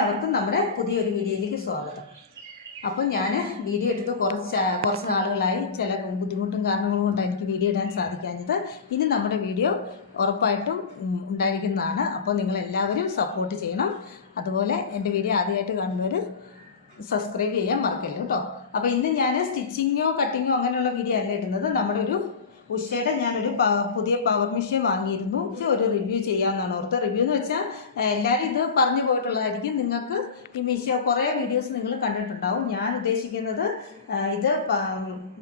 എല്ലാവർക്കും നമ്മുടെ പുതിയൊരു വീഡിയോയിലേക്ക് സ്വാഗതം. അപ്പോൾ ഞാൻ വീഡിയോ എടുത്ത് കുറച്ച് കുറച്ച് നാളുകളായി ചില ബുദ്ധിമുട്ടും കാരണങ്ങളും കൊണ്ടാണ് എനിക്ക് വീഡിയോ ഇടാൻ സാധിക്കാഞ്ഞത്. ഇനി നമ്മുടെ വീഡിയോ ഉറപ്പായിട്ടും ഉണ്ടായിരിക്കുന്നതാണ്. അപ്പോൾ നിങ്ങളെല്ലാവരും സപ്പോർട്ട് ചെയ്യണം. അതുപോലെ എന്റെ വീഡിയോ ആദ്യമായിട്ട് കാണുന്നവർ സബ്സ്ക്രൈബ് ചെയ്യാൻ മറക്കല്ലോ കേട്ടോ. അപ്പോൾ ഇന്ന് ഞാൻ സ്റ്റിച്ചിങ്ങോ കട്ടിങ്ങോ അങ്ങനെയുള്ള വീഡിയോ അല്ല ഇടുന്നത്. നമ്മുടെ ഒരു ഉഷയുടെ ഞാനൊരു പുതിയ പവർ മെഷീൻ വാങ്ങിയിരുന്നു. ഒരു റിവ്യൂ ചെയ്യാമെന്നാണ് ഓർത്ത് റിവ്യൂ എന്ന് വെച്ചാൽ എല്ലാവരും ഇത് പറഞ്ഞു പോയിട്ടുള്ളതായിരിക്കും. നിങ്ങൾക്ക് ഈ മെഷീൻ കുറേ വീഡിയോസ് നിങ്ങൾ കണ്ടിട്ടുണ്ടാവും. ഞാൻ ഉദ്ദേശിക്കുന്നത് ഇത്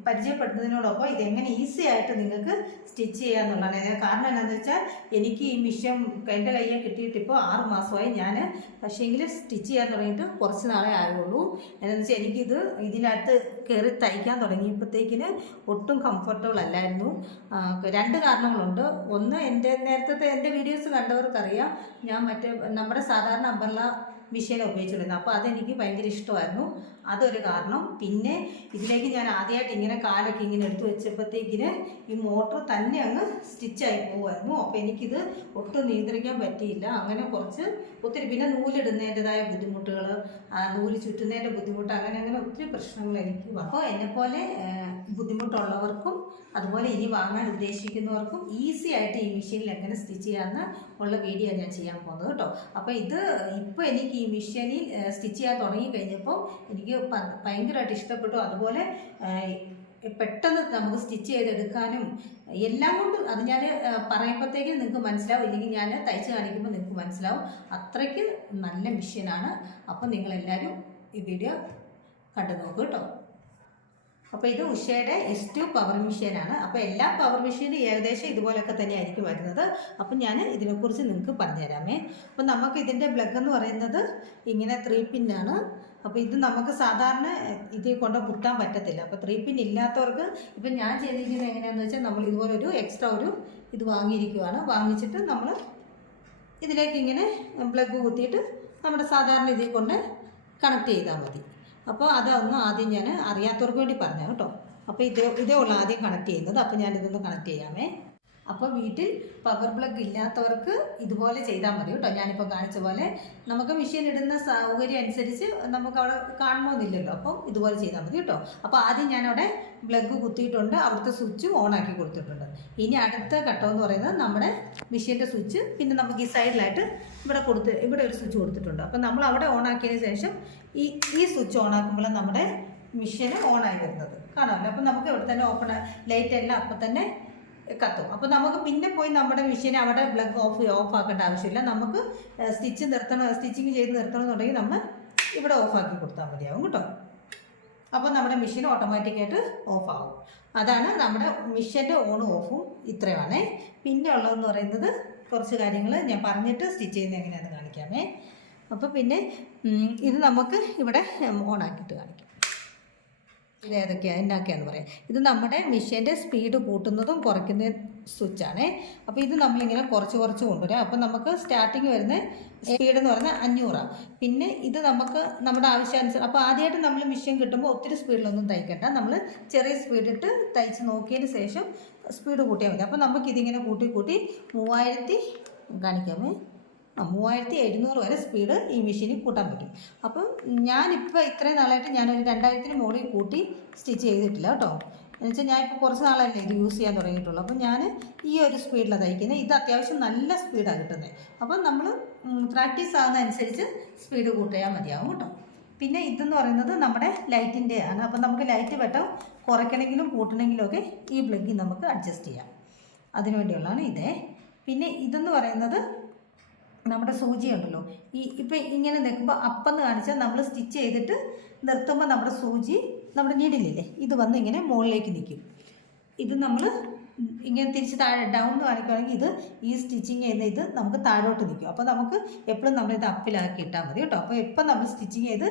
പരിചയപ്പെടുന്നതിനോടൊപ്പം ഇതെങ്ങനെ ഈസി ആയിട്ട് നിങ്ങൾക്ക് സ്റ്റിച്ച് ചെയ്യാമെന്നുള്ളതാണ് കാരണം എന്താണെന്ന് വെച്ചാൽ എനിക്ക് ഈ മിഷൻ എന്റെ കയ്യിൽ കിട്ടിയിട്ട് ഇപ്പോൾ ആറ് മാസമായി ഞാൻ പക്ഷേങ്കിൽ സ്റ്റിച്ച് ചെയ്യാൻ തുടങ്ങിയിട്ട് കുറച്ച് നാളേ ആയുള്ളൂ. എന്താണെന്ന് വെച്ചാൽ എനിക്കിത് ഇതിനകത്ത് കയറി തയ്ക്കാൻ തുടങ്ങിയപ്പോഴത്തേക്കിന് ഒട്ടും കംഫർട്ടബിൾ അല്ലായിരുന്നു. രണ്ട് കാരണങ്ങളുണ്ട്. ഒന്ന് എന്റെ നേരത്തെ എന്റെ വീഡിയോസ് കണ്ടവർക്കറിയാം. ഞാൻ മറ്റേ നമ്മുടെ സാധാരണ അമ്പർല മെഷീൻ ഉപയോഗിച്ചിരുന്നത് അപ്പോൾ അതെനിക്ക് ഭയങ്കര ഇഷ്ടമായിരുന്നു. അതൊരു കാരണം. പിന്നെ ഇതിലേക്ക് ഞാൻ ആദ്യമായിട്ട് ഇങ്ങനെ കാലൊക്കെ ഇങ്ങനെ എടുത്തു വെച്ചപ്പോഴത്തേക്കിന് ഈ മോട്ടർ തന്നെ അങ്ങ് സ്റ്റിച്ചായി പോകുമായിരുന്നു അപ്പോൾ എനിക്കിത് ഒട്ടും നിയന്ത്രിക്കാൻ പറ്റിയില്ല. അങ്ങനെ കുറച്ച് ഒത്തിരി പിന്നെ നൂലിടുന്നതിന്റെതായ ബുദ്ധിമുട്ടുകൾ നൂൽ ചുറ്റുന്നതിന്റെ ബുദ്ധിമുട്ട് അങ്ങനെ അങ്ങനെ ഒത്തിരി പ്രശ്നങ്ങൾ എനിക്ക് അപ്പോൾ എന്നെപ്പോലെ ബുദ്ധിമുട്ടുള്ളവർക്കും അതുപോലെ ഇനി വാങ്ങാൻ ഉദ്ദേശിക്കുന്നവർക്കും ഈസി ആയിട്ട് ഈ മെഷീനിൽ എങ്ങനെ സ്റ്റിച്ച് ചെയ്യാമെന്ന് ഉള്ള വീഡിയോ ഞാൻ ചെയ്യാൻ പോകുന്നത് കേട്ടോ. അപ്പോൾ ഇത് ഇപ്പോൾ എനിക്ക് ഈ മെഷീനിൽ സ്റ്റിച്ച് ചെയ്യാൻ തുടങ്ങി കഴിഞ്ഞപ്പോൾ എനിക്ക് ഭയങ്കരമായിട്ട് ഇഷ്ടപ്പെട്ടു. അതുപോലെ പെട്ടെന്ന് നമുക്ക് സ്റ്റിച്ച് ചെയ്തെടുക്കാനും എല്ലാം കൊണ്ടും അത് ഞാൻ പറയുമ്പോഴത്തേക്കും നിങ്ങൾക്ക് മനസ്സിലാവും. ഇല്ലെങ്കിൽ ഞാൻ തയ്ച്ച് കാണിക്കുമ്പോൾ നിങ്ങൾക്ക് മനസ്സിലാവും. അത്രയ്ക്ക് നല്ല മെഷീനാണ്. അപ്പോൾ നിങ്ങളെല്ലാവരും ഈ വീഡിയോ കണ്ടു നോക്കൂ കേട്ടോ. അപ്പോൾ ഇത് ഉഷയുടെ എസ് ടു പവർ മെഷീനാണ് അപ്പോൾ എല്ലാ പവർ മെഷീനും ഏകദേശം ഇതുപോലൊക്കെ തന്നെ ആയിരിക്കും വരുന്നത്. അപ്പം ഞാൻ ഇതിനെക്കുറിച്ച് നിങ്ങൾക്ക് പറഞ്ഞുതരാമേ. അപ്പോൾ നമുക്ക് ഇതിന്റെ ബ്ലഗ് എന്ന് പറയുന്നത് ഇങ്ങനെ ത്രീ പിന്നാണ് അപ്പോൾ ഇത് നമുക്ക് സാധാരണ ഇതിൽ കൊണ്ട് കുത്താൻ പറ്റത്തില്ല. അപ്പോൾ ത്രീ പിൻ ഇല്ലാത്തവർക്ക് ഇപ്പം ഞാൻ ചെയ്തിരിക്കുന്നത് എങ്ങനെയാണെന്ന് വെച്ചാൽ നമ്മൾ ഇതുപോലെ ഒരു എക്സ്ട്രാ ഒരു ഇത് വാങ്ങിയിരിക്കുവാണ്. വാങ്ങിച്ചിട്ട് നമ്മൾ ഇതിലേക്ക് ഇങ്ങനെ ബ്ലഗ് കുത്തിയിട്ട് നമ്മുടെ സാധാരണ ഇതിൽ കൊണ്ട് കണക്ട് ചെയ്താൽ മതി. അപ്പോൾ അതൊന്നും ആദ്യം ഞാൻ അറിയാത്തവർക്ക് വേണ്ടി പറഞ്ഞു കേട്ടോ. അപ്പോൾ ഇതേ ഇതേ ഉള്ളൂ ആദ്യം കണക്ട് ചെയ്യുന്നത്. അപ്പോൾ ഞാനിതൊന്ന് കണക്ട് ചെയ്യാമേ. അപ്പോൾ വീട്ടിൽ പവർ പ്ലഗ് ഇല്ലാത്തവർക്ക് ഇതുപോലെ ചെയ്താൽ മതി കേട്ടോ. ഞാനിപ്പോൾ കാണിച്ച പോലെ നമുക്ക് മെഷീൻ ഇടുന്ന സൗകര്യം അനുസരിച്ച് നമുക്ക് അവിടെ കാണണമെന്നില്ലല്ലോ അപ്പം ഇതുപോലെ ചെയ്താൽ മതി കേട്ടോ. അപ്പോൾ ആദ്യം ഞാനവിടെ പ്ലഗ് കുത്തിയിട്ടുണ്ട്. അവിടുത്തെ സ്വിച്ച് ഓൺ ആക്കി കൊടുത്തിട്ടുണ്ട്. ഇനി അടുത്ത ഘട്ടം എന്ന് പറയുന്നത് നമ്മുടെ മെഷീന്റെ സ്വിച്ച് പിന്നെ നമുക്ക് ഈ സൈഡിലായിട്ട് ഇവിടെ കൊടുത്ത് ഇവിടെ ഒരു സ്വിച്ച് കൊടുത്തിട്ടുണ്ട്. അപ്പോൾ നമ്മൾ അവിടെ ഓൺ ആക്കിയതിന് ശേഷം ഈ ഈ സ്വിച്ച് ഓൺ ആക്കുമ്പോൾ നമ്മുടെ മെഷീൻ ഓൺ ആയി വരുന്നത്. കാണാമല്ലോ? അപ്പം നമുക്ക് ഇവിടെ തന്നെ ഓപ്പൺ ലൈറ്റ് എല്ലാം അപ്പം തന്നെ കത്തും. അപ്പോൾ നമുക്ക് പിന്നെ പോയി നമ്മുടെ മെഷീൻ അവിടെ പ്ലഗ് ഓഫ് ഓഫ് ആക്കേണ്ട ആവശ്യമില്ല. നമുക്ക് സ്റ്റിച്ച് നിർത്തണം സ്റ്റിച്ചിങ് ചെയ്ത് നിർത്തണമെന്നുണ്ടെങ്കിൽ നമ്മൾ ഇവിടെ ഓഫ് ആക്കി കൊടുത്താൽ മതിയാവും കേട്ടോ. അപ്പോൾ നമ്മുടെ മെഷീൻ ഓട്ടോമാറ്റിക്കായിട്ട് ഓഫ് ആവും. അതാണ് നമ്മുടെ മെഷീന്റെ ഓണും ഓഫും ഇത്രയുമാണേ. പിന്നെ ഉള്ളതെന്ന് പറയുന്നത് കുറച്ച് കാര്യങ്ങൾ ഞാൻ പറഞ്ഞിട്ട് സ്റ്റിച്ച് ചെയ്യുന്നത് എങ്ങനെയാണെന്ന് കാണിക്കാമേ. അപ്പോൾ പിന്നെ ഇത് നമുക്ക് ഇവിടെ ഓണാക്കിയിട്ട് കാണിക്കാം. ഇത് ഏതൊക്കെയാണ് എന്നൊക്കെയാന്ന് പറയാം. ഇത് നമ്മുടെ മെഷീന്റെ സ്പീഡ് കൂട്ടുന്നതും കുറയ്ക്കുന്ന സ്വിച്ചാണേ അപ്പോൾ ഇത് നമ്മളിങ്ങനെ കുറച്ച് കുറച്ച് കൊണ്ടുവരാം. അപ്പോൾ നമുക്ക് സ്റ്റാർട്ടിങ് വരുന്ന സ്പീഡ് എന്ന് പറയുന്നത് അഞ്ഞൂറാണ് പിന്നെ ഇത് നമുക്ക് നമ്മുടെ ആവശ്യാനുസരണം അപ്പോൾ ആദ്യമായിട്ട് നമ്മൾ മെഷീൻ കിട്ടുമ്പോൾ ഒത്തിരി സ്പീഡിലൊന്നും തയ്ക്കണ്ട. നമ്മൾ ചെറിയ സ്പീഡിട്ട് തയ്ച്ച് നോക്കിയതിന് ശേഷം സ്പീഡ് കൂട്ടിയാൽ മതി. അപ്പോൾ നമുക്കിതിങ്ങനെ കൂട്ടി കൂട്ടി മൂവായിരത്തി കാണിക്കാമേ. മൂവായിരത്തി എഴുന്നൂറ് വരെ സ്പീഡ് ഈ മെഷീനിൽ കൂട്ടാൻ പറ്റും. അപ്പം ഞാനിപ്പോൾ ഇത്രയും നാളായിട്ട് ഞാനൊരു രണ്ടായിരത്തിന് മുകളിൽ കൂട്ടി സ്റ്റിച്ച് ചെയ്തിട്ടില്ല കേട്ടോ. എന്നുവെച്ചാൽ ഞാനിപ്പോൾ കുറച്ച് നാളല്ലേ ഇത് യൂസ് ചെയ്യാൻ തുടങ്ങിയിട്ടുള്ളൂ. അപ്പം ഞാൻ ഈ ഒരു സ്പീഡിലാണ് തയ്ക്കുന്നത് ഇത് അത്യാവശ്യം നല്ല സ്പീഡാണ് കിട്ടുന്നത് അപ്പം നമ്മൾ പ്രാക്ടീസ് ആകുന്ന അനുസരിച്ച് സ്പീഡ് കൂട്ടിയാൽ മതിയാവും കേട്ടോ. പിന്നെ ഇതെന്ന് പറയുന്നത് നമ്മുടെ ലൈറ്റിന്റെ ആണ്. അപ്പം നമുക്ക് ലൈറ്റ് വെട്ടം കുറയ്ക്കണമെങ്കിലും കൂട്ടണമെങ്കിലും ഒക്കെ ഈ പ്ലഗിൽ നമുക്ക് അഡ്ജസ്റ്റ് ചെയ്യാം. അതിനു വേണ്ടിയുള്ളതാണ് ഇതേ. പിന്നെ ഇതെന്ന് പറയുന്നത് നമ്മുടെ സൂചി ഉണ്ടല്ലോ. ഈ ഇപ്പം ഇങ്ങനെ നിൽക്കുമ്പോൾ അപ്പെന്ന് കാണിച്ചാൽ നമ്മൾ സ്റ്റിച്ച് ചെയ്തിട്ട് നിർത്തുമ്പോൾ നമ്മുടെ സൂചി നമ്മുടെ നീഡിലില്ലേ? ഇത് വന്ന് ഇങ്ങനെ മുകളിലേക്ക് നിൽക്കും ഇത് നമ്മൾ ഇങ്ങനെ തിരിച്ച് താഴെ ഡൗൺ കാണിക്കുകയാണെങ്കിൽ ഇത് ഈ സ്റ്റിച്ചിങ് ചെയ്യുന്ന ഇത് നമുക്ക് താഴോട്ട് നിൽക്കും അപ്പോൾ നമുക്ക് എപ്പോഴും നമ്മളിത് അപ്പിലാക്കി ഇട്ടാൽ മതി കേട്ടോ. അപ്പോൾ എപ്പോൾ നമ്മൾ സ്റ്റിച്ചിങ് ചെയ്ത്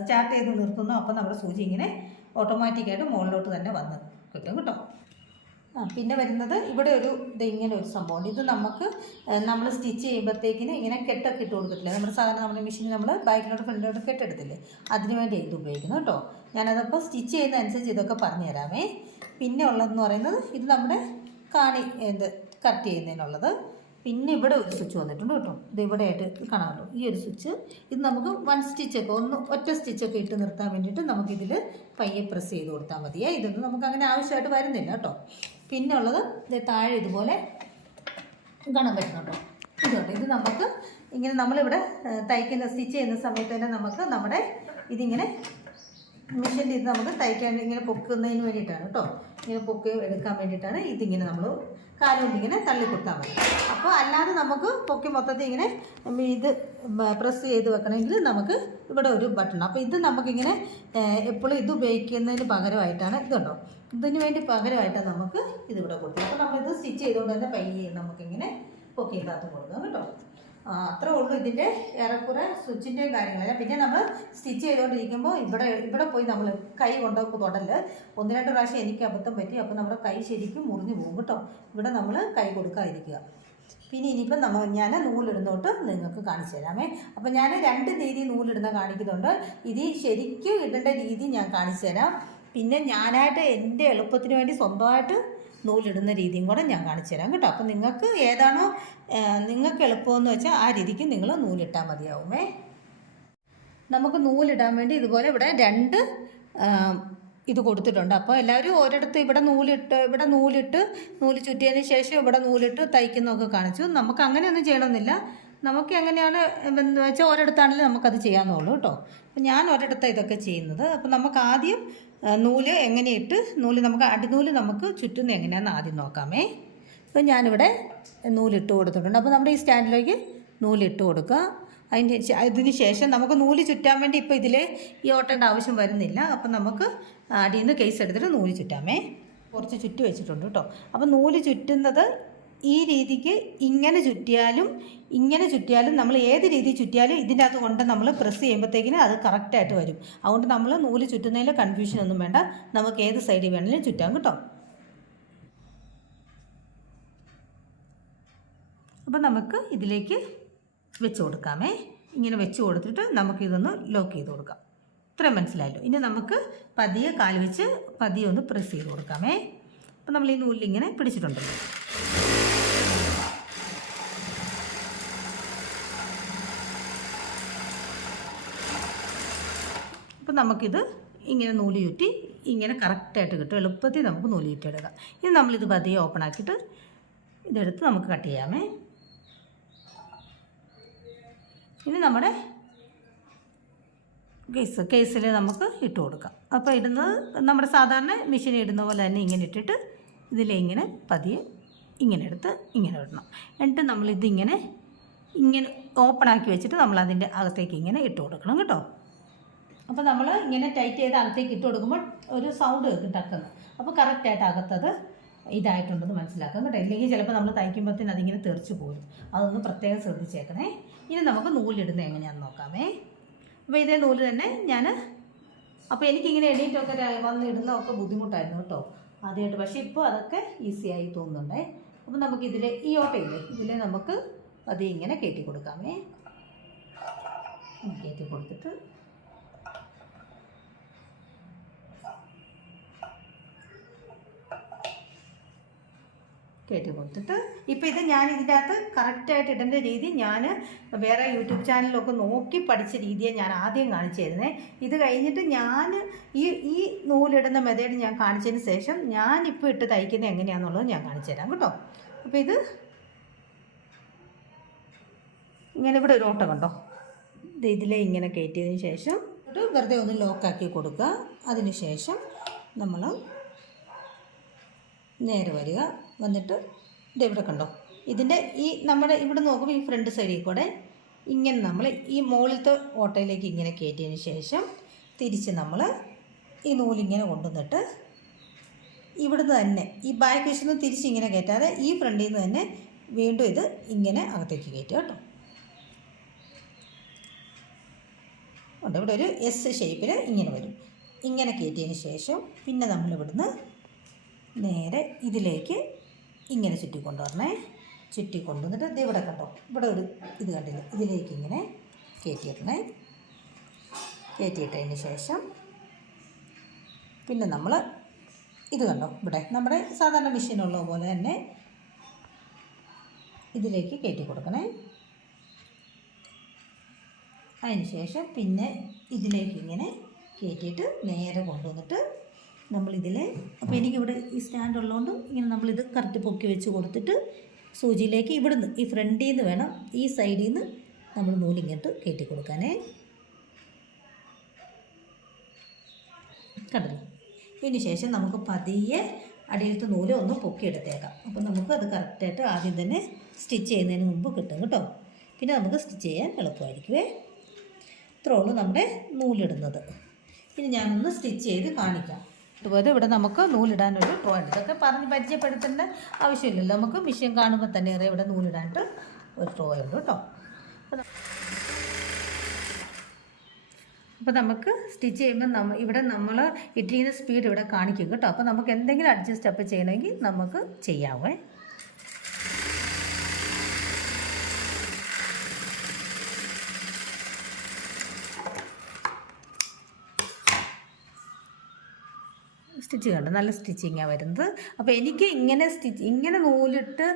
സ്റ്റാർട്ട് ചെയ്ത് നിർത്തുന്നു അപ്പോൾ നമ്മുടെ സൂചി ഇങ്ങനെ ഓട്ടോമാറ്റിക്കായിട്ട് മുകളിലോട്ട് തന്നെ വന്ന് കിട്ടും കേട്ടോ. പിന്നെ വരുന്നത് ഇവിടെ ഒരു ഇത് ഇങ്ങനെ ഒരു സംഭവമുണ്ട്. ഇത് നമുക്ക് നമ്മൾ സ്റ്റിച്ച് ചെയ്യുമ്പോഴത്തേക്കിന് ഇങ്ങനെ കെട്ടൊക്കെ ഇട്ട് കൊടുത്തിട്ടില്ല? നമ്മുടെ സാധാരണ നമ്മുടെ മെഷീനിൽ നമ്മൾ ബാക്കിലോട്ട് ഫ്രണ്ടിലോട്ട് കെട്ടെടുത്തില്ലേ അതിന് വേണ്ടി ഇത് ഉപയോഗിക്കുന്നു കേട്ടോ. ഞാനതപ്പോൾ സ്റ്റിച്ച് ചെയ്യുന്ന അനുസരിച്ച് ഇതൊക്കെ പറഞ്ഞു തരാമേ. പിന്നെ ഉള്ളതെന്ന് പറയുന്നത് ഇത് നമ്മുടെ കാണി എന്ത് കട്ട് ചെയ്യുന്നതിനുള്ളത്. പിന്നെ ഇവിടെ ഒരു സ്വിച്ച് വന്നിട്ടുണ്ട് കേട്ടോ. ഇത് ഇവിടെ ആയിട്ട് കാണാമല്ലോ ഈ ഒരു സ്വിച്ച് ഇത് നമുക്ക് വൺ സ്റ്റിച്ചൊക്കെ ഒന്ന് ഒറ്റ സ്റ്റിച്ചൊക്കെ ഇട്ട് നിർത്താൻ വേണ്ടിയിട്ട് നമുക്കിതിൽ പയ്യെ പ്രസ് ചെയ്ത് കൊടുത്താൽ മതിയേ. ഇതൊന്നും നമുക്ക് അങ്ങനെ ആവശ്യമായിട്ട് വരുന്നില്ല കേട്ടോ. പിന്നെ ഉള്ളത് ഇത് താഴെ ഇതുപോലെ കാണാൻ പറ്റുന്നുണ്ടോ? ഇതുണ്ട്. ഇത് നമുക്ക് ഇങ്ങനെ നമ്മളിവിടെ തയ്ക്കുന്ന സ്റ്റിച്ച് ചെയ്യുന്ന സമയത്ത് തന്നെ നമുക്ക് നമ്മുടെ ഇതിങ്ങനെ മെഷീന്റെ ഇത് നമുക്ക് തയ്ക്കാൻ ഇങ്ങനെ പൊക്കുന്നതിന് വേണ്ടിയിട്ടാണ് കേട്ടോ. ഇങ്ങനെ പൊക്കി എടുക്കാൻ വേണ്ടിയിട്ടാണ് ഇതിങ്ങനെ നമ്മൾ കാലുകൊണ്ട് ഇങ്ങനെ തള്ളി കൊടുത്താൽ മതി അപ്പോൾ അല്ലാതെ നമുക്ക് പൊക്കി മൊത്തത്തിൽ ഇങ്ങനെ ഇത് പ്രസ് ചെയ്ത് വെക്കണമെങ്കിൽ നമുക്ക് ഇവിടെ ഒരു ബട്ടൺ. അപ്പോൾ ഇത് നമുക്കിങ്ങനെ എപ്പോഴും ഇത് ഉപയോഗിക്കുന്നതിന് പകരമായിട്ടാണ് ഇതുണ്ടോ ഇതിന് വേണ്ടി പകരമായിട്ട് നമുക്ക് ഇതിവിടെ കൊടുക്കാം അപ്പോൾ നമ്മളിത് സ്റ്റിച്ച് ചെയ്തുകൊണ്ട് തന്നെ പയ്യെ നമുക്കിങ്ങനെ പൊക്കിയിട്ടകത്ത് കൊടുക്കാം കേട്ടോ. അത്രേ ഉള്ളൂ ഇതിന്റെ ഏറെക്കുറെ സ്വിച്ചിന്റെയും കാര്യങ്ങളല്ല പിന്നെ നമ്മൾ സ്റ്റിച്ച് ചെയ്തുകൊണ്ടിരിക്കുമ്പോൾ ഇവിടെ ഇവിടെ പോയി നമ്മൾ കൈ കൊണ്ടൊക്കെ തൊടൽ ഒന്ന് രണ്ട് പ്രാവശ്യം എനിക്ക് അബദ്ധം പറ്റി അപ്പോൾ നമ്മുടെ കൈ ശരിക്കും മുറിഞ്ഞു പോകും കേട്ടോ. ഇവിടെ നമ്മൾ കൈ കൊടുക്കാതിരിക്കുക. പിന്നെ ഇനിയിപ്പം നമ്മൾ ഞാൻ നൂലിടുന്നോട്ട് നിങ്ങൾക്ക് കാണിച്ചു തരാമേ. അപ്പം ഞാൻ രണ്ട് രീതി നൂലിടുന്ന കാണിക്കുന്നുണ്ട്. ഇത് ശരിക്കും ഇടേണ്ട രീതി ഞാൻ കാണിച്ചു തരാം. പിന്നെ ഞാനായിട്ട് എന്റെ എളുപ്പത്തിന് വേണ്ടി സ്വന്തമായിട്ട് നൂലിടുന്ന രീതിയും കൂടെ ഞാൻ കാണിച്ചു തരാം കേട്ടോ. അപ്പം നിങ്ങൾക്ക് ഏതാണോ നിങ്ങൾക്ക് എളുപ്പമെന്ന് വെച്ചാൽ ആ രീതിക്ക് നിങ്ങൾ നൂലിട്ടാൽ മതിയാവുമേ. നമുക്ക് നൂലിടാൻ വേണ്ടി ഇതുപോലെ ഇവിടെ രണ്ട് ഇത് കൊടുത്തിട്ടുണ്ട്. അപ്പോൾ എല്ലാവരും ഒരിടത്ത് ഇവിടെ നൂലിട്ട് ഇവിടെ നൂലിട്ട് നൂൽ ചുറ്റിയതിന് ശേഷം ഇവിടെ നൂലിട്ട് തയ്ക്കുന്നതൊക്കെ കാണിച്ചു. നമുക്ക് അങ്ങനെയൊന്നും ചെയ്യണമെന്നില്ല. നമുക്ക് എങ്ങനെയാണ് എന്ന് വെച്ചാൽ ഒരിടത്താണെങ്കിലും നമുക്കത് ചെയ്യാമെന്നുള്ളൂ കേട്ടോ. അപ്പോൾ ഞാൻ ഒരിടത്താണ് ഇതൊക്കെ ചെയ്യുന്നത്. അപ്പോൾ നമുക്ക് ആദ്യം നൂൽ എങ്ങനെ ഇട്ട് നൂൽ നമുക്ക് അടിനൂൽ നമുക്ക് ചുറ്റുന്ന എങ്ങനെയാണെന്ന് ആദ്യം നോക്കാമേ. അപ്പോൾ ഞാനിവിടെ നൂലിട്ട് കൊടുത്തിട്ടുണ്ട്. അപ്പോൾ നമ്മുടെ ഈ സ്റ്റാൻഡിലേക്ക് നൂലിട്ട് കൊടുക്കുക. അതിന് ഇതിന് ശേഷം നമുക്ക് നൂൽ ചുറ്റാൻ വേണ്ടി ഇപ്പോൾ ഇതിൽ ഈ ഓട്ടേണ്ട ആവശ്യം വരുന്നില്ല. അപ്പം നമുക്ക് അടിയിൽ നിന്ന് കേസ് എടുത്തിട്ട് നൂൽ ചുറ്റാമേ. കുറച്ച് ചുറ്റി വെച്ചിട്ടുണ്ട് കേട്ടോ. അപ്പം നൂൽ ചുറ്റുന്നത് ഈ രീതിക്ക് ഇങ്ങനെ ചുറ്റിയാലും ഇങ്ങനെ ചുറ്റിയാലും നമ്മൾ ഏത് രീതി ചുറ്റിയാലും ഇതിന്റെ അകത്ത് കൊണ്ട് നമ്മൾ പ്രസ് ചെയ്യുമ്പോഴത്തേക്കിന് അത് കറക്റ്റായിട്ട് വരും. അതുകൊണ്ട് നമ്മൾ നൂൽ ചുറ്റുന്നതിൽ കൺഫ്യൂഷൻ ഒന്നും വേണ്ട. നമുക്ക് ഏത് സൈഡിൽ വേണമെങ്കിലും ചുറ്റാം കേട്ടോ. അപ്പം നമുക്ക് ഇതിലേക്ക് വെച്ച് കൊടുക്കാമേ. ഇങ്ങനെ വെച്ച് കൊടുത്തിട്ട് നമുക്കിതൊന്ന് ലോക്ക് ചെയ്ത് കൊടുക്കാം. ഇത്രയും മനസ്സിലായല്ലോ. ഇനി നമുക്ക് പതിയെ കാൽ വെച്ച് പതിയെ ഒന്ന് പ്രസ് ചെയ്ത് കൊടുക്കാമേ. അപ്പം നമ്മൾ ഈ നൂലിൽ ഇങ്ങനെ പിടിച്ചിട്ടുണ്ടല്ലോ. അപ്പം നമുക്കിത് ഇങ്ങനെ നൂൽ ചുറ്റി ഇങ്ങനെ കറക്റ്റായിട്ട് കിട്ടും. എളുപ്പത്തിൽ നമുക്ക് നൂൽ ചുറ്റിയെടുക്കാം ഇനി നമ്മളിത് പതിയെ ഓപ്പൺ ആക്കിയിട്ട് ഇതെടുത്ത് നമുക്ക് കട്ട് ചെയ്യാമേ. ഇനി നമ്മുടെ കേസ് കേസിൽ നമുക്ക് ഇട്ട് കൊടുക്കാം. അപ്പോൾ ഇടുന്നത് നമ്മുടെ സാധാരണ മെഷീൻ ഇടുന്ന പോലെ തന്നെ ഇങ്ങനെ ഇട്ടിട്ട് ഇതിലിങ്ങനെ പതിയെ ഇങ്ങനെ എടുത്ത് ഇങ്ങനെ ഇടണം. എന്നിട്ട് നമ്മളിതിങ്ങനെ ഇങ്ങനെ ഓപ്പൺ ആക്കി വെച്ചിട്ട് നമ്മൾ അതിന്റെ അകത്തേക്ക് ഇങ്ങനെ ഇട്ട് കൊടുക്കണം കേട്ടോ. അപ്പോൾ നമ്മൾ ഇങ്ങനെ ടൈറ്റ് ചെയ്ത് അകത്തേക്ക് ഇട്ട് കൊടുക്കുമ്പോൾ ഒരു സൗണ്ട് കേൾക്കും ടക്കുന്നത് അപ്പോൾ കറക്റ്റായിട്ട് അകത്തത് ഇതായിട്ടുണ്ടെന്ന് മനസ്സിലാക്കാം കേട്ടോ. ഇല്ലെങ്കിൽ ചിലപ്പോൾ നമ്മൾ തയ്ക്കുമ്പോഴത്തേന് അതിങ്ങനെ തെറിച്ച് പോകും അതൊന്ന് പ്രത്യേകം ശ്രദ്ധിച്ചേക്കണേ. ഇനി നമുക്ക് നൂലിടുന്നത് എങ്ങനെയാണെന്ന് നോക്കാമേ. അപ്പോൾ ഇതേ നൂൽ തന്നെ ഞാൻ അപ്പോൾ എനിക്കിങ്ങനെ എണീറ്റൊക്കെ വന്നിടുന്നതൊക്കെ വന്ന് ബുദ്ധിമുട്ടായിരുന്നു കേട്ടോ. ആദ്യമായിട്ട് പക്ഷേ ഇപ്പോൾ അതൊക്കെ ഈസിയായി തോന്നുന്നുണ്ടേ. അപ്പോൾ നമുക്ക് ഇതിലെ ഈ ഓട്ടയില്ലേ ഇതിൽ നമുക്ക് അത് ഇങ്ങനെ കയറ്റി കൊടുക്കാമേ കയറ്റി കൊടുത്തിട്ട് കയറ്റി കൊടുത്തിട്ട് ഇപ്പം ഇത് ഞാൻ ഇതിന്റെ അകത്ത് കറക്റ്റായിട്ട് ഇടേണ്ട രീതി ഞാൻ വേറെ യൂട്യൂബ് ചാനലിലൊക്കെ നോക്കി പഠിച്ച രീതിയെ ഞാൻ ആദ്യം കാണിച്ചു തരുന്നത് ഇത് കഴിഞ്ഞിട്ട് ഞാൻ ഈ ഈ നൂലിടുന്ന മെതേഡ് ഞാൻ കാണിച്ചതിന് ശേഷം ഞാനിപ്പോൾ ഇട്ട് തയ്ക്കുന്നത് എങ്ങനെയാണെന്നുള്ളത് ഞാൻ കാണിച്ചു തരാം കേട്ടോ. അപ്പോൾ ഇത് ഇങ്ങനെ ഇവിടെ ഒരു ഓട്ടം കണ്ടോ? ഇത് ഇതിലെ ഇങ്ങനെ കയറ്റിയതിന് ശേഷം വെറുതെ ഒന്ന് ലോക്കാക്കി കൊടുക്കുക. അതിന് ശേഷം നമ്മൾ നേരെ വരിക. വന്നിട്ട് ഇത് ഇവിടെ കണ്ടോ? ഇതിന്റെ ഈ നമ്മുടെ ഇവിടെ നോക്കുമ്പോൾ ഈ ഫ്രണ്ട് സൈഡിൽ കൂടെ ഇങ്ങനെ നമ്മൾ ഈ മുകളിലത്തെ ഓട്ടയിലേക്ക് ഇങ്ങനെ കയറ്റിയതിന് ശേഷം തിരിച്ച് നമ്മൾ ഈ നൂലിങ്ങനെ കൊണ്ടുവന്നിട്ട് ഇവിടുന്ന് തന്നെ ഈ ബാക്ക് വശത്ത് നിന്ന് തിരിച്ച് ഇങ്ങനെ കയറ്റാതെ ഈ ഫ്രണ്ടിൽ നിന്ന് തന്നെ വീണ്ടും ഇത് ഇങ്ങനെ അകത്തേക്ക് കയറ്റുക കേട്ടോ. ഉണ്ട് ഇവിടെ ഒരു എസ് ഷേപ്പിൽ ഇങ്ങനെ വരും. ഇങ്ങനെ കയറ്റിയതിന് ശേഷം പിന്നെ നമ്മൾ ഇവിടുന്ന് നേരെ ഇതിലേക്ക് ഇങ്ങനെ ചുറ്റി കൊണ്ടുവരണേ. ചുറ്റി കൊണ്ടുവന്നിട്ട് ഇത് ഇവിടെ കണ്ടോ? ഇവിടെ ഒരു ഇത് കണ്ടില്ല? ഇതിലേക്ക് ഇങ്ങനെ കയറ്റിയിടണേ. കയറ്റിയിട്ടതിന് ശേഷം പിന്നെ നമ്മൾ ഇത് കണ്ടോ? ഇവിടെ നമ്മുടെ സാധാരണ മെഷീനുള്ള പോലെ തന്നെ ഇതിലേക്ക് കയറ്റി കൊടുക്കണേ. അതിന് ശേഷം പിന്നെ ഇതിലേക്ക് ഇങ്ങനെ കയറ്റിയിട്ട് നേരെ കൊണ്ടുവന്നിട്ട് നമ്മളിതിൽ അപ്പോൾ എനിക്കിവിടെ ഈ സ്റ്റാൻഡ് ഉള്ളതുകൊണ്ട് ഇങ്ങനെ നമ്മളിത് കറക്റ്റ് പൊക്കി വെച്ച് കൊടുത്തിട്ട് സൂചിയിലേക്ക് ഇവിടുന്ന് ഈ ഫ്രണ്ടിൽ നിന്ന് വേണം ഈ സൈഡിൽ നിന്ന് നമ്മൾ നൂലിങ്ങോട്ട് കയറ്റി കൊടുക്കാനേ. കണ്ടല്ലോ? ഇതിന് ശേഷം നമുക്ക് പതിയെ അടിയിലത്തെ നൂൽ ഒന്ന് പൊക്കിയെടുത്തേക്കാം അപ്പോൾ നമുക്ക് അത് കറക്റ്റായിട്ട് ആദ്യം തന്നെ സ്റ്റിച്ച് ചെയ്യുന്നതിന് മുമ്പ് കിട്ടും കേട്ടോ. പിന്നെ നമുക്ക് സ്റ്റിച്ച് ചെയ്യാൻ എളുപ്പമായിരിക്കുമേ ഇത്രയുള്ളൂ നമ്മുടെ നൂലിടുന്നത്. ഇനി ഞാനൊന്ന് സ്റ്റിച്ച് ചെയ്ത് കാണിക്കാം. അതുപോലെ ഇവിടെ നമുക്ക് നൂലിടാനൊരു ഡ്രോ ഉണ്ട്. ഇതൊക്കെ പറഞ്ഞ് പരിചയപ്പെടുത്തേണ്ട ആവശ്യമില്ലല്ലോ. നമുക്ക് മിഷ്യൻ കാണുമ്പോൾ തന്നെ അറിയാം ഇവിടെ നൂലിടാനായിട്ട് ഒരു ഡ്രോ ഉണ്ട് കേട്ടോ. അപ്പോൾ നമുക്ക് സ്റ്റിച്ച് ചെയ്യുമ്പോൾ നമ്മ ഇവിടെ നമ്മൾ ഇട്ടിരിക്കുന്ന സ്പീഡ് ഇവിടെ കാണിക്കും കേട്ടോ. അപ്പോൾ നമുക്ക് എന്തെങ്കിലും അഡ്ജസ്റ്റ് അപ്പോൾ ചെയ്യണമെങ്കിൽ നമുക്ക് ചെയ്യാവേ. സ്റ്റിച്ച് കണ്ടു? നല്ല സ്റ്റിച്ചിങ്ങാണ് വരുന്നത്. അപ്പോൾ എനിക്ക് ഇങ്ങനെ സ്റ്റിച്ച് ഇങ്ങനെ നൂലിട്ട്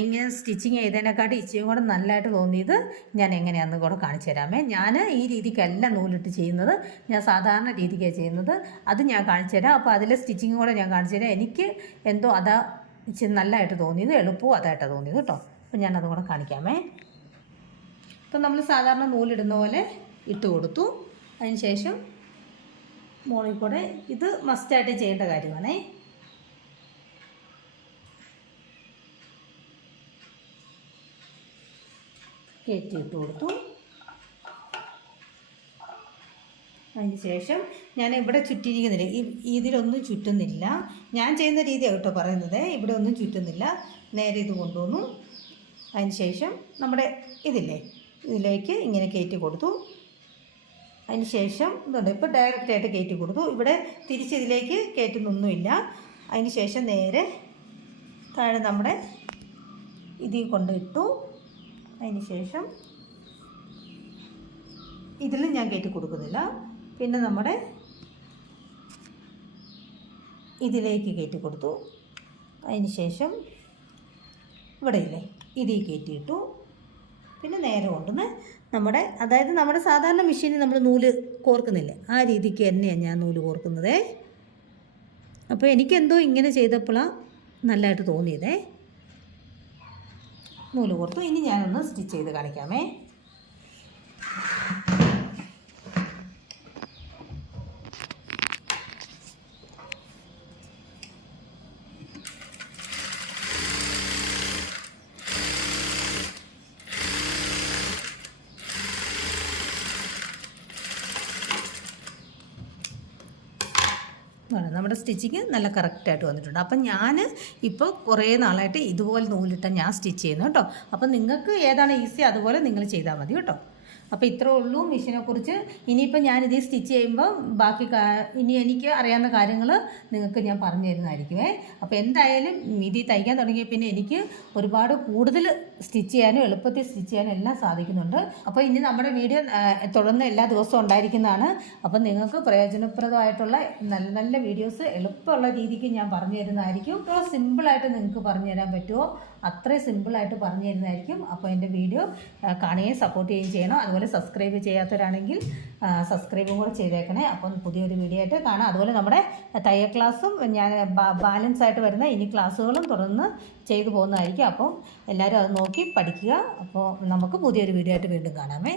ഇങ്ങനെ സ്റ്റിച്ചിങ് ചെയ്തതിനെക്കാട്ടി ഇച്ചിരി കൂടെ നല്ലതായിട്ട് തോന്നിയത് ഞാൻ എങ്ങനെയാണെന്ന് കൂടെ കാണിച്ചു തരാമേ. ഞാൻ ഈ രീതിക്കല്ല നൂലിട്ട് ചെയ്യുന്നത്. ഞാൻ സാധാരണ രീതിക്കാണ് ചെയ്യുന്നത്. അത് ഞാൻ കാണിച്ചു തരാം. അപ്പോൾ അതിലെ സ്റ്റിച്ചിങ് കൂടെ ഞാൻ കാണിച്ചു തരാം. എനിക്ക് എന്തോ അതാ ഇച്ചിരി നല്ലതായിട്ട് തോന്നിയത് എളുപ്പവും അതായിട്ടാണ് തോന്നിയത് കേട്ടോ. അപ്പം ഞാനതും കൂടെ കാണിക്കാമേ. അപ്പം നമ്മൾ സാധാരണ നൂലിടുന്ന പോലെ ഇട്ട് കൊടുത്തു. അതിന് ശേഷം മുകളിൽ കൂടെ ഇത് മസ്റ്റായിട്ട് ചെയ്യേണ്ട കാര്യമാണേ. കയറ്റിയിട്ട് കൊടുത്തു. അതിന് ശേഷം ഞാൻ ഇവിടെ ചുറ്റിയിരിക്കുന്നില്ല. ഇതിലൊന്നും ചുറ്റുന്നില്ല. ഞാൻ ചെയ്യുന്ന രീതിയാണ് കേട്ടോ പറയുന്നത്. ഇവിടെ ഒന്നും ചുറ്റുന്നില്ല. നേരെ ഇത് കൊണ്ടുവന്നു. അതിന് ശേഷം നമ്മുടെ ഇതില്ലേ? ഇതിലേക്ക് ഇങ്ങനെ കയറ്റി കൊടുത്തു. അതിന് ശേഷം ഇതുണ്ട്. ഇപ്പോൾ ഡയറക്റ്റ് ആയിട്ട് കയറ്റി കൊടുത്തു. ഇവിടെ തിരിച്ചിതിലേക്ക് കയറ്റുന്നൊന്നുമില്ല. അതിന് ശേഷം നേരെ താഴെ നമ്മുടെ ഇതിൽ കൊണ്ടിട്ടു അതിന് ശേഷം ഇതിലും ഞാൻ കയറ്റി കൊടുക്കുന്നില്ല. പിന്നെ നമ്മുടെ ഇതിലേക്ക് കയറ്റി കൊടുത്തു. അതിന് ശേഷം ഇവിടെ ഇല്ലേ ഇതിൽ കയറ്റിയിട്ടു പിന്നെ നേരെ കൊണ്ടുവന്ന് നമ്മുടെ അതായത് നമ്മുടെ സാധാരണ മെഷീനിൽ നമ്മൾ നൂൽ കോർക്കുന്നില്ലേ? ആ രീതിക്ക് തന്നെയാണ് ഞാൻ നൂൽ കോർക്കുന്നതേ. അപ്പോൾ എനിക്കെന്തോ ഇങ്ങനെ ചെയ്തപ്പോഴാണ് നല്ലതായിട്ട് തോന്നിയതേ. നൂൽ കോർത്തു. ഇനി ഞാനൊന്ന് സ്റ്റിച്ച് ചെയ്ത് കാണിക്കാമേ ആണ് നമ്മുടെ സ്റ്റിച്ചിങ് നല്ല കറക്റ്റായിട്ട് വന്നിട്ടുണ്ട്. അപ്പം ഞാൻ ഇപ്പോൾ കുറേ നാളായിട്ട് ഇതുപോലെ നൂലിട്ട ഞാൻ സ്റ്റിച്ച് ചെയ്യുന്നു കേട്ടോ. അപ്പം നിങ്ങൾക്ക് ഏതാണ് ഈസി അതുപോലെ നിങ്ങൾ ചെയ്താൽ മതി കേട്ടോ. അപ്പോൾ ഇത്രേ ഉള്ളൂ മെഷീനെക്കുറിച്ച്. ഇനിയിപ്പോൾ ഞാനിത് സ്റ്റിച്ച് ചെയ്യുമ്പോൾ ബാക്കി ഇനി എനിക്ക് അറിയാവുന്ന കാര്യങ്ങൾ നിങ്ങൾക്ക് ഞാൻ പറഞ്ഞു തരുന്നതായിരിക്കുമേ. അപ്പോൾ എന്തായാലും ഇത് തയ്ക്കാൻ തുടങ്ങിയ പിന്നെ എനിക്ക് ഒരുപാട് കൂടുതൽ സ്റ്റിച്ച് ചെയ്യാനും എളുപ്പത്തിൽ സ്റ്റിച്ച് ചെയ്യാനും എല്ലാം സാധിക്കുന്നുണ്ട്. അപ്പോൾ ഇനി നമ്മുടെ വീഡിയോ തുടർന്ന് എല്ലാ ദിവസവും ഉണ്ടായിരിക്കുന്നതാണ്. അപ്പോൾ നിങ്ങൾക്ക് പ്രയോജനപ്രദമായിട്ടുള്ള നല്ല നല്ല വീഡിയോസ് എളുപ്പമുള്ള രീതിക്ക് ഞാൻ പറഞ്ഞു തരുന്നതായിരിക്കും. സിമ്പിളായിട്ട് നിങ്ങൾക്ക് പറഞ്ഞു തരാൻ പറ്റുമോ? അത്രയും സിമ്പിളായിട്ട് പറഞ്ഞു തരുന്നതായിരിക്കും. അപ്പോൾ എന്റെ വീഡിയോ കാണുകയും സപ്പോർട്ട് ചെയ്യുകയും ചെയ്യണം. അതുപോലെ സബ്സ്ക്രൈബ് ചെയ്യാത്തവരാണെങ്കിൽ സബ്സ്ക്രൈബും കൂടെ ചെയ്തേക്കണേ. അപ്പം പുതിയൊരു വീഡിയോ ആയിട്ട് കാണാം. അതുപോലെ നമ്മുടെ തയ്യൽ ക്ലാസ്സും ഞാൻ ബാലൻസ് ആയിട്ട് വരുന്ന ഇനി ക്ലാസ്സുകളും തുടർന്ന് ചെയ്തു പോകുന്നതായിരിക്കും. അപ്പം എല്ലാവരും അത് നോക്കി പഠിക്കുക. അപ്പോൾ നമുക്ക് പുതിയൊരു വീഡിയോ ആയിട്ട് വീണ്ടും കാണാമേ.